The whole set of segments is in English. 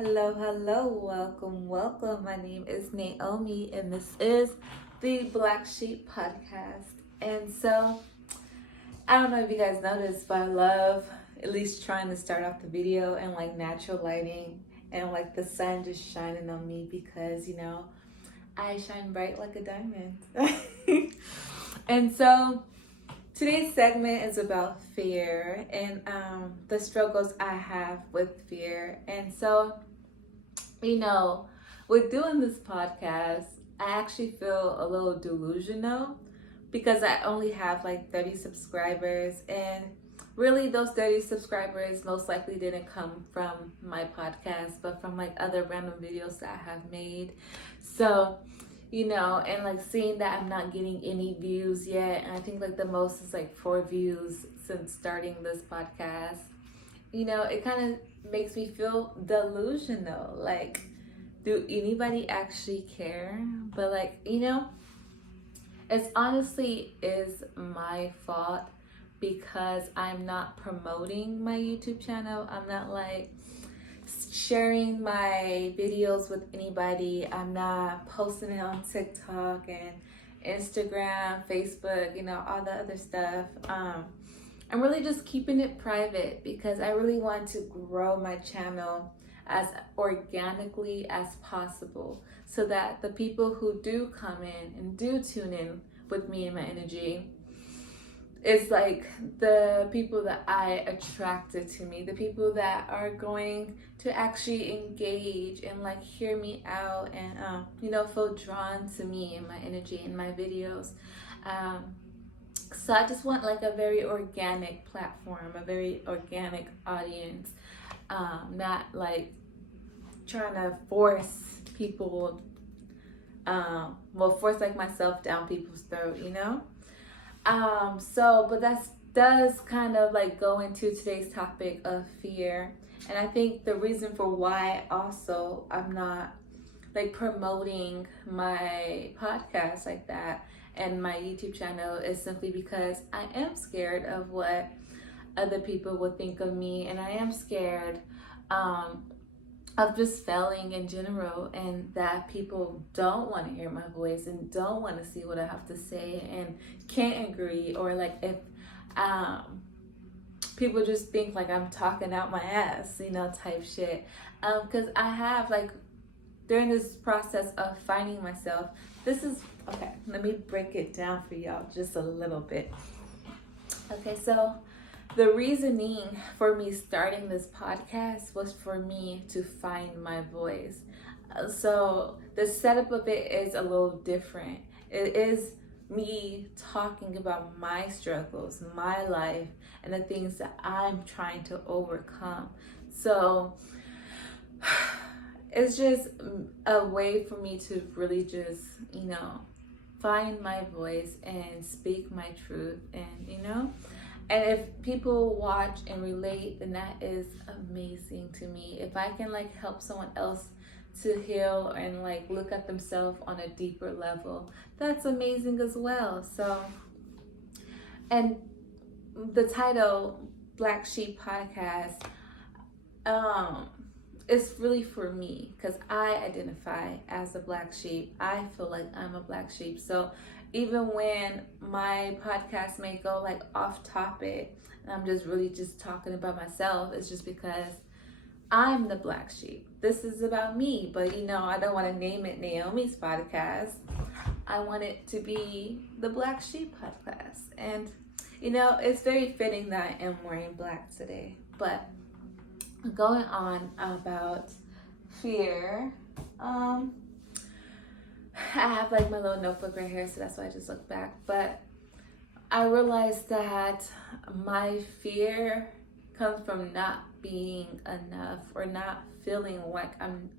Hello, welcome. My name is Naomi, and this is the Blacksheep podcast. And so, I don't know if you guys noticed, but I love at least trying to start off the video and like natural lighting and like the sun just shining on me because I shine bright like a diamond. And so, today's segment is about fear and the struggles I have with fear. And so, with doing this podcast, I actually feel a little delusional because I only have like 30 subscribers. And really, those 30 subscribers most likely didn't come from my podcast, but from like other random videos that I have made. So, and like seeing that I'm not getting any views yet, and I think like the most is like 4 views since starting this podcast, it kind of makes me feel delusional. Like, do anybody actually care? But like, it's honestly is my fault because I'm not promoting my YouTube channel. I'm not like sharing my videos with anybody. I'm not posting it on TikTok and Instagram, Facebook, all the other stuff. I'm really just keeping it private because I really want to grow my channel as organically as possible so that the people who do come in and do tune in with me and my energy is like the people that I attracted to me, the people that are going to actually engage and like hear me out and feel drawn to me and my energy and my videos. So I just want like a very organic platform, a very organic audience, not like trying to force people, force like myself down people's throat, but that does kind of like go into today's topic of fear. And I think the reason for why also I'm not like promoting my podcast like that and my YouTube channel is simply because I am scared of what other people would think of me, and I am scared of just failing in general, and that people don't want to hear my voice and don't want to see what I have to say and can't agree, or like if people just think like I'm talking out my ass, type shit. Because I have like during this process of finding myself, this is okay. Let me break it down for y'all just a little bit. Okay, so the reasoning for me starting this podcast was for me to find my voice. So the setup of it is a little different. It is me talking about my struggles, my life, and the things that I'm trying to overcome. So it's just a way for me to really just, find my voice and speak my truth, and and if people watch and relate, then that is amazing to me. If I can like help someone else to heal and like look at themselves on a deeper level, that's amazing as well. So, and the title Blacksheep podcast, it's really for me because I identify as a black sheep. I feel like I'm a black sheep. So even when my podcast may go like off topic and I'm just really just talking about myself, it's just because I'm the black sheep. This is about me, but I don't want to name it Naomi's podcast. I want it to be the Black Sheep podcast. And it's very fitting that I am wearing black today. But going on about fear, I have like my little notebook right here, so that's why I just look back. But I realized that my fear comes from not being enough or not feeling like I'm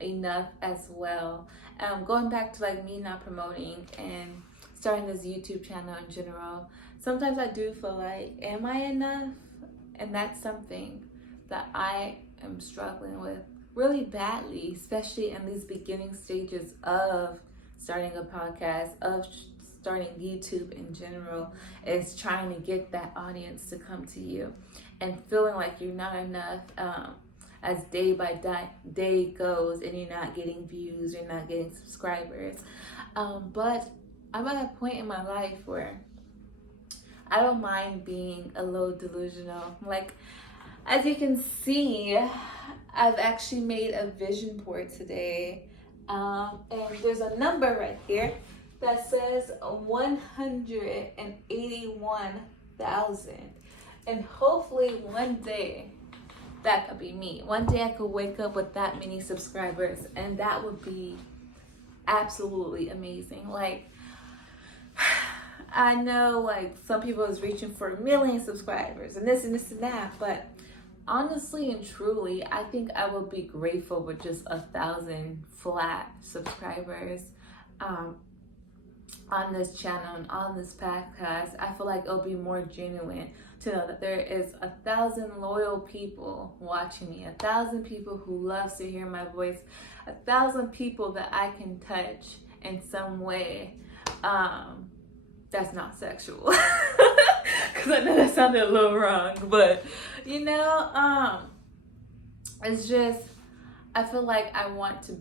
enough as well. Going back to like me not promoting and starting this YouTube channel in general, sometimes I do feel like, am I enough? And that's something that I am struggling with really badly, especially in these beginning stages of starting a podcast, of starting YouTube in general, is trying to get that audience to come to you and feeling like you're not enough. as day by day goes and you're not getting views, you're not getting subscribers. But I'm at a point in my life where I don't mind being a little delusional. Like, as you can see, I've actually made a vision board today. And there's a number right here that says 181,000. And hopefully one day that could be me. One day I could wake up with that many subscribers, and that would be absolutely amazing. Like, I know like some people is reaching for 1 million subscribers and this and this and that, but honestly and truly, I think I would be grateful with just 1,000 flat subscribers on this channel and on this podcast. I feel like it'll be more genuine to know that there is 1,000 loyal people watching me, 1,000 people who loves to hear my voice, 1,000 people that I can touch in some way. That's not sexual, because I know that sounded a little wrong, but you know, it's just, I feel like I want to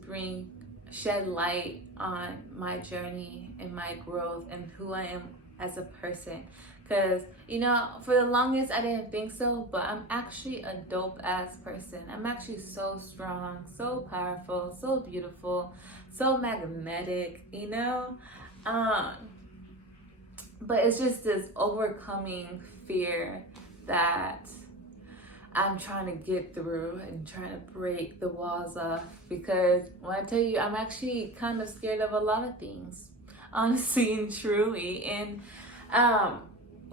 shed light on my journey and my growth and who I am as a person. Because, you know, for the longest I didn't think so, but I'm actually a dope ass person. I'm actually so strong, so powerful, so beautiful, so magnetic, you know. But it's just this overcoming fear that I'm trying to get through and trying to break the walls off. Because when I tell you, I'm actually kind of scared of a lot of things, honestly and truly. And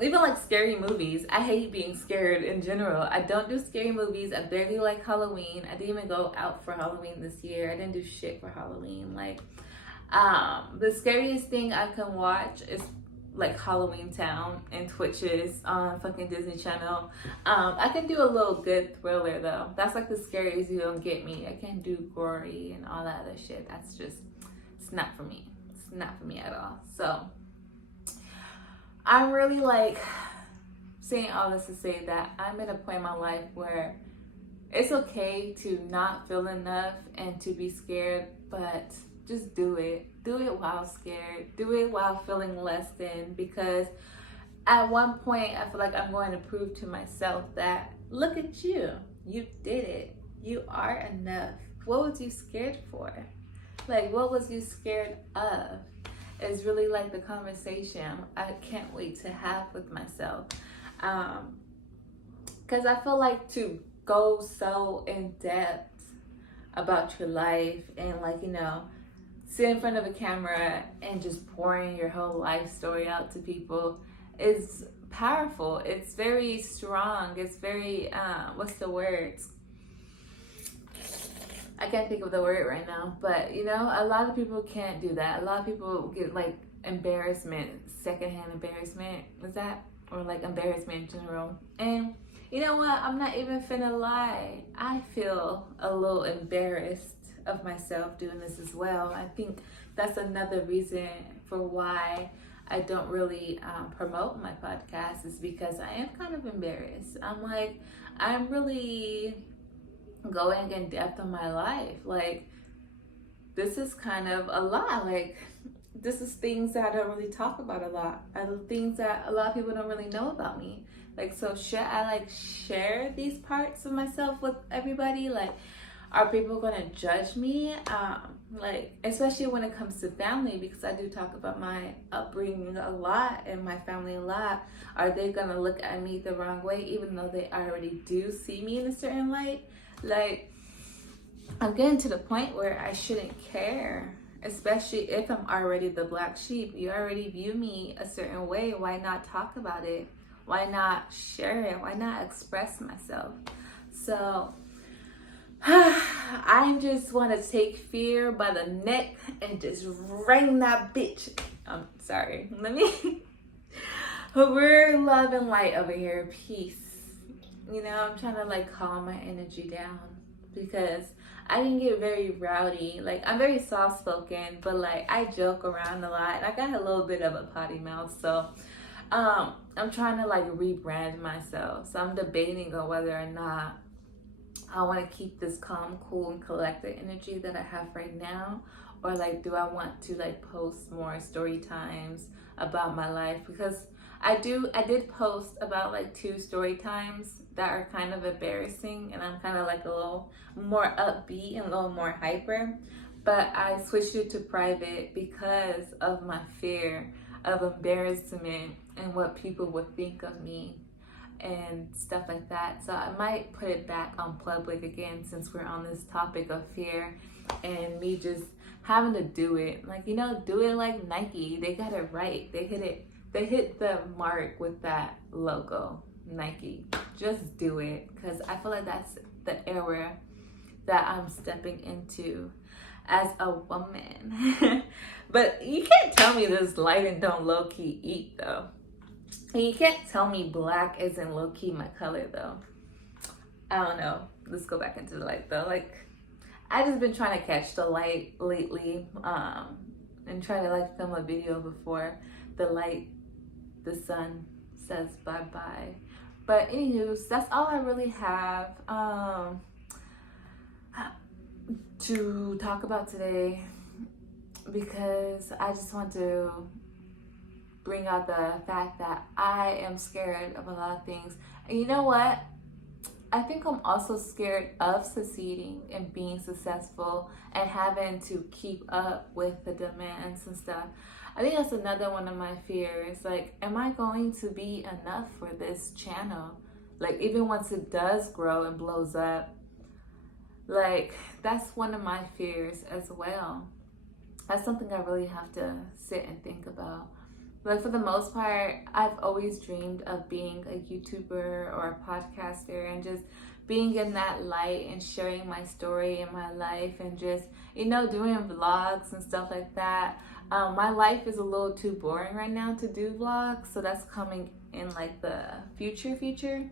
even like scary movies, I hate being scared in general. I don't do scary movies. I barely like Halloween. I didn't even go out for Halloween this year. I didn't do shit for Halloween. Like, the scariest thing I can watch is like Halloween Town and Twitches on fucking Disney Channel. I can do a little good thriller though. That's like the scariest you don't get me. I can't do gory and all that other shit. That's just, it's not for me. It's not for me at all. So I'm really like saying all this to say that I'm at a point in my life where it's okay to not feel enough and to be scared, but just do it. Do it while scared. Do it while feeling less than, because at one point I feel like I'm going to prove to myself that, look at you. You did it. You are enough. What was you scared for? Like, what was you scared of? Is really like the conversation I can't wait to have with myself. Because I feel like to go so in depth about your life and like, you know, sit in front of a camera and just pouring your whole life story out to people is powerful. It's very strong. It's very, what's the word? I can't think of the word right now, but you know, a lot of people can't do that. A lot of people get like embarrassment, secondhand embarrassment, is that? Or like embarrassment in general. And you know what? I'm not even finna lie. I feel a little embarrassed of myself doing this as well. I think that's another reason for why I don't really promote my podcast, is because I am kind of embarrassed. I'm really going in depth on my life. Like, this is kind of a lot. Like, this is things that I don't really talk about a lot. Things that a lot of people don't really know about me. Like, so should I like share these parts of myself with everybody? Like, are people gonna judge me? Like, especially when it comes to family, because I do talk about my upbringing a lot and my family a lot. Are they gonna look at me the wrong way, even though they already do see me in a certain light? Like, I'm getting to the point where I shouldn't care, especially if I'm already the black sheep. You already view me a certain way. Why not talk about it? Why not share it? Why not express myself? So I just want to take fear by the neck and just wring that bitch. I'm sorry. We're love and light over here. Peace. You know, I'm trying to like calm my energy down, because I can get very rowdy. Like, I'm very soft spoken, but like I joke around a lot. I got a little bit of a potty mouth, so I'm trying to like rebrand myself. So I'm debating on whether or not I want to keep this calm, cool, and collected energy that I have right now? Or like, do I want to like post more story times about my life? Because I did post about like 2 story times that are kind of embarrassing, and I'm kind of like a little more upbeat and a little more hyper. But I switched it to private because of my fear of embarrassment and what people would think of me and stuff like that. So I might put it back on public again, since we're on this topic of fear and me just having to do it. Like, you know, do it like Nike. They got it right. They hit the mark with that logo, Nike. Just do it, because I feel like that's the era that I'm stepping into as a woman. But you can't tell me this light and don't low-key eat though. And you can't tell me black isn't low-key my color though. I don't know. Let's go back into the light though. Like, I just been trying to catch the light lately, and try to like film a video before the sun says bye-bye. But anywho, that's all I really have to talk about today, because I just want to bring out the fact that I am scared of a lot of things. And you know what? I think I'm also scared of succeeding and being successful and having to keep up with the demands and stuff. I think that's another one of my fears. Like, am I going to be enough for this channel? Like, even once it does grow and blows up, like, that's one of my fears as well. That's something I really have to sit and think about. Like, for the most part, I've always dreamed of being a YouTuber or a podcaster and just being in that light and sharing my story and my life and just, you know, doing vlogs and stuff like that. My life is a little too boring right now to do vlogs, so that's coming in like the future.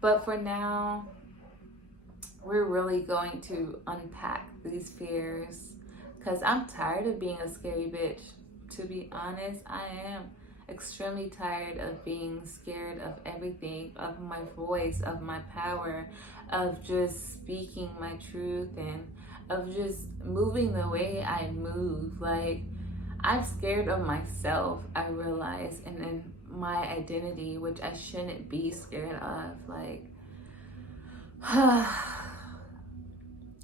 But for now, we're really going to unpack these fears, because I'm tired of being a scary bitch. To be honest, I am extremely tired of being scared of everything, of my voice, of my power, of just speaking my truth, and of just moving the way I move. Like, I'm scared of myself, I realize, and then my identity, which I shouldn't be scared of. Like,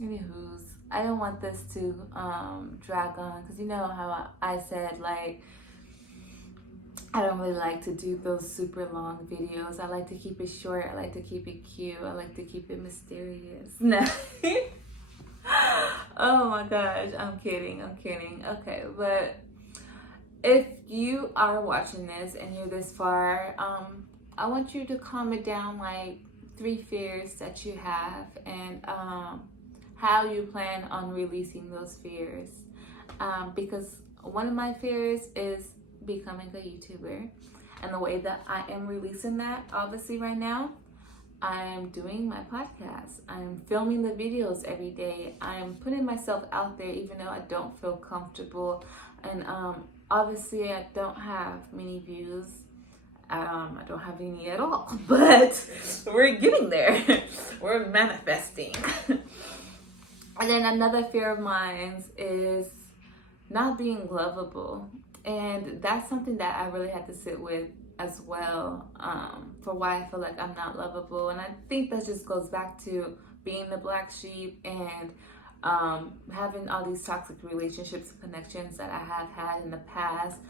anywho's, I don't want this to drag on, because you know how I said, like, I don't really like to do those super long videos. I like to keep it short. I like to keep it cute. I like to keep it mysterious. No. Oh my gosh, I'm kidding. Okay, but if you are watching this and you're this far, I want you to comment down like 3 fears that you have, and how you plan on releasing those fears. Because one of my fears is becoming a YouTuber, and the way that I am releasing that, obviously right now, I'm doing my podcast. I'm filming the videos every day. I'm putting myself out there even though I don't feel comfortable. And obviously I don't have many views. I don't have any at all, but we're getting there. We're manifesting. And then another fear of mine is not being lovable. And that's something that I really had to sit with as well, for why I feel like I'm not lovable. And I think that just goes back to being the black sheep and having all these toxic relationships and connections that I have had in the past.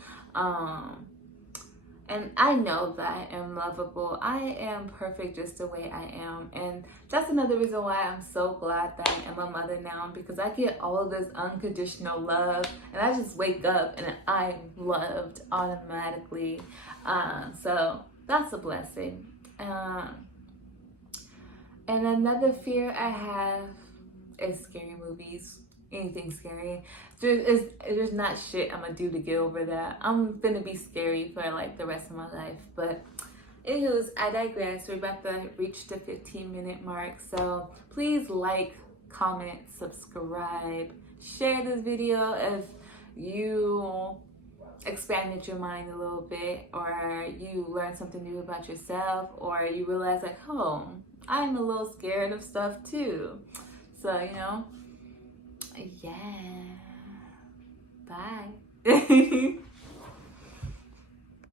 And I know that I am lovable. I am perfect just the way I am. And that's another reason why I'm so glad that I am a mother now, because I get all of this unconditional love and I just wake up and I'm loved automatically. So that's a blessing. And another fear I have is scary movies. Anything scary. There's not shit I'm gonna do to get over that. I'm gonna be scary for like the rest of my life. But anywho's, I digress. We're about to reach the 15-minute mark. So please like, comment, subscribe, share this video if you expanded your mind a little bit, or you learned something new about yourself, or you realize like, oh, I'm a little scared of stuff too. So, yeah. Bye.